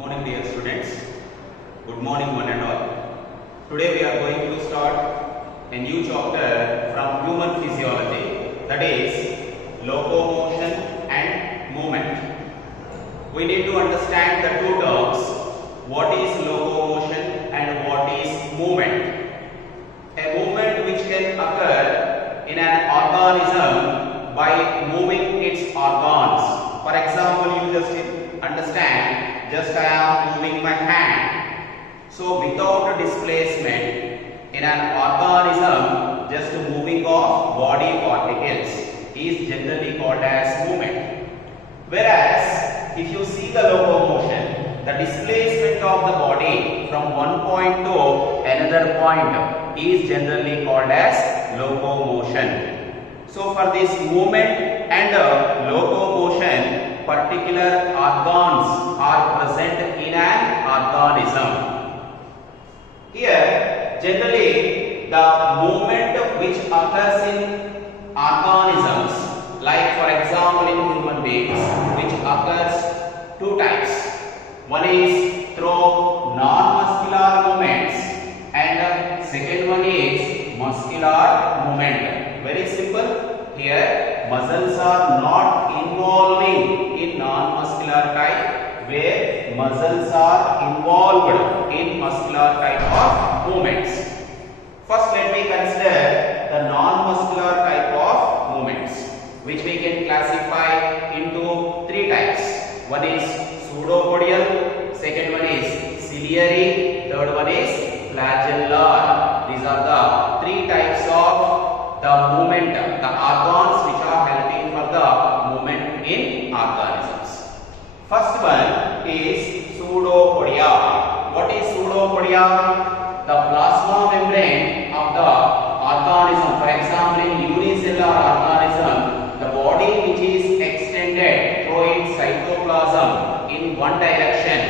morning dear students. Good morning one and all. Today we are going to start a new chapter from human physiology, that is locomotion and movement. We need to understand the two terms, what is locomotion and what is movement. A movement which can occur in an organism by moving its organs. For example, you just understand, just I am moving my hand. So without displacement in an organism, just moving of body particles is generally called as movement. Whereas if you see the locomotion, the displacement of the body from one point to another point is generally called as locomotion. So for this movement and locomotion, particular organs are present in an organism. Here, generally, the movement which occurs in organisms, like for example in human beings, which occurs two types. One is through non-muscular movements and second one is muscular movement. Very simple. Here, muscles are not involving in non-muscular type, where muscles are involved in muscular type of movements. First, let me consider the non-muscular type of movements, which we can classify into three types. One is pseudopodial, second one is ciliary, third one is flagellar. These are the three types of the movement, the organs which are helping for the movement in organisms. First one is pseudopodia. What is pseudopodia? The plasma membrane of the organism. For example, in unicellular organism, the body which is extended through its cytoplasm in one direction.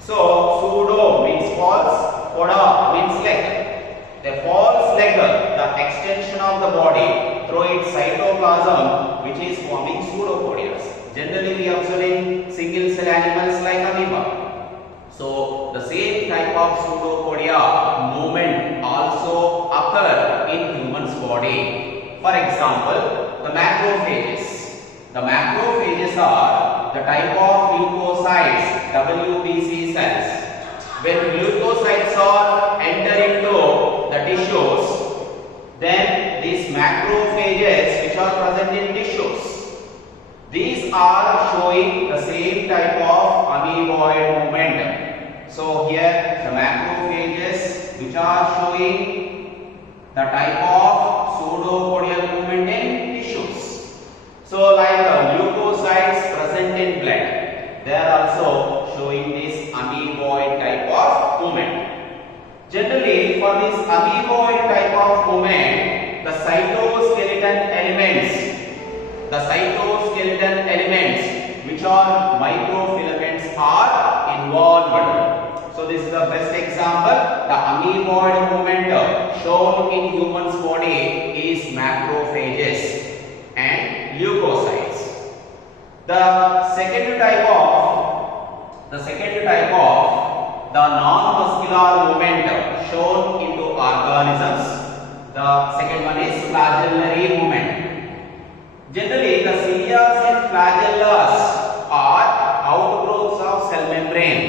So pseudo means false, poda means leg. The false leg, the extension of the body through its cytoplasm, which is forming pseudopodias. Generally, we observe in single cell animals like amoeba. So, the same type of pseudopodia movement also occur in human's body. For example, the macrophages. The macrophages are the type of leukocytes, WBC cells. When leukocytes are enter into the tissues, then these macrophages which are present in tissues, these are showing the same type of amoeboid movement. So here the macrophages which are showing the type of pseudopodial movement in tissues. So like the leukocytes present in blood, they are also showing this amoeboid type of movement. Generally, for this amoeboid type of movement, the cytoskeleton elements which are microfilaments are involved. So this is the best example. The amoeboid movement shown in human's body is macrophages and leukocytes. The second type of the non-muscular movement shown into organisms. The second one is flagellary movement. Generally, the cilias and flagellars are outgrowths of cell membrane.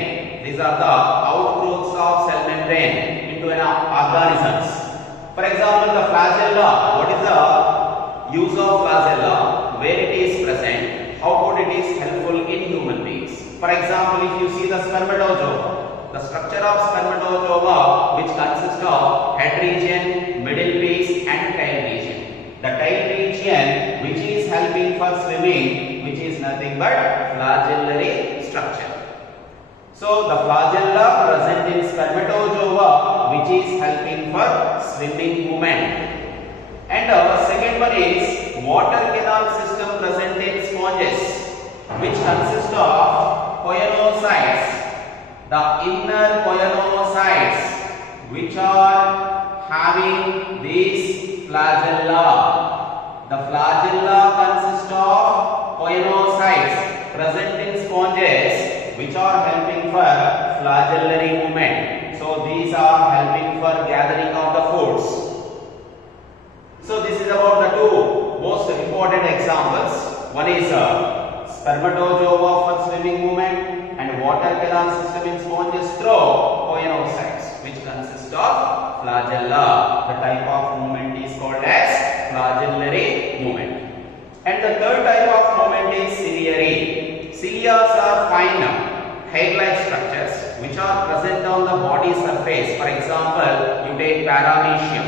These are the outgrowths of cell membrane into an organisms. For example, the flagella. What is the use of flagella? Where it is present? How good it is helpful in human beings? For example, if you see the spermatozoa, the structure of spermatozoa which consists of head region, middle piece and tail region. The tail region which is helping for swimming, which is nothing but flagellary structure. So the flagella present in spermatozoa which is helping for swimming movement. And second one is water canal system present in sponges, which consist of choanocytes, the inner choanocytes which are having these flagella. The flagella consist of choanocytes present in sponges which are helping for flagellary movement. So these are helping for gathering of the foods. So this is about the two most important examples. One is spermatozoa for swimming movement and water canal system in sponges through oocytes, which consist of flagella. The type of movement is called as flagellary movement. And the third type of movement is ciliary. Cilia are fine hair-like structures which are present on the body surface. For example, you take paramecium.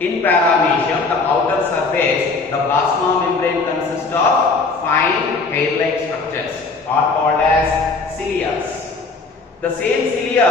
In paramecium, the outer surface, the plasma membrane consists of fine hair-like structures are called as cilia. The same cilia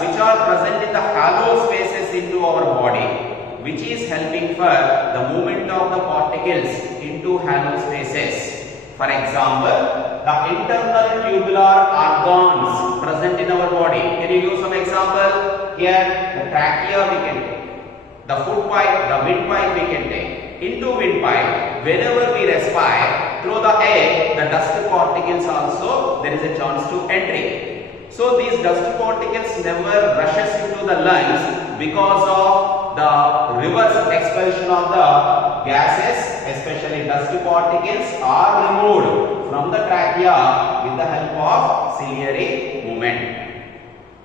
which are present in the hollow spaces into our body, which is helping for the movement of the particles into hollow spaces. For example, the internal tubular organs present in our body. Can you use some example? Here, the trachea we can take, the foot pipe, the windpipe we can take. Into windpipe, whenever we respire through the air, the dust particles also there is a chance to entry. So these dust particles never rushes into the lungs because of the reverse expulsion of the gases, especially dust particles are removed from the trachea with the help of ciliary movement.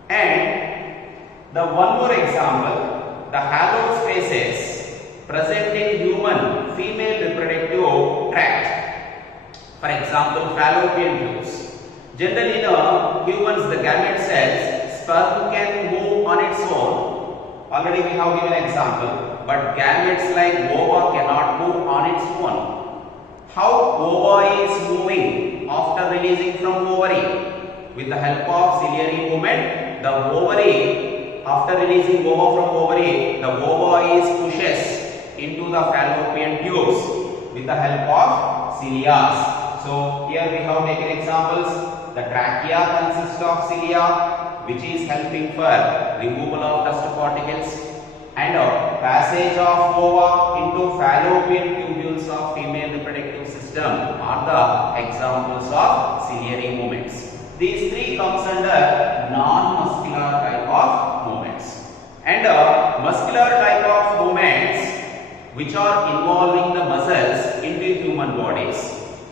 And the one more example, the hollow spaces present in human female reproductive tract. For example, fallopian tubes. Generally in humans, the gamete cells, sperm can move on its own. Already we have given an example, but gametes like ova cannot move on its own. How ova is moving after releasing from ovary? With the help of ciliary movement, the ovary, after releasing ova from ovary, the ova is pushes into the fallopian tubes with the help of cilia. So here we have taken examples. The trachea consists of cilia, which is helping for removal of dust particles, and passage of ova into fallopian tubules of female reproductive system are the examples of ciliary movements. These three comes under non-muscular type of movements. And muscular type of movements which are involving the muscles into human bodies,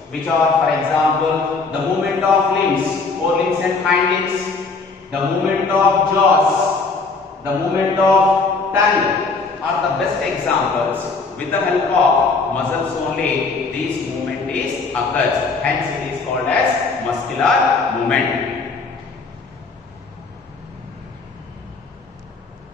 which are, for example, the movement of limbs, forelimbs and hind limbs, the movement of jaws, the movement of tongue are the best examples. With the help of muscles only, this movement is occurs. Hence, it is called as muscular movement.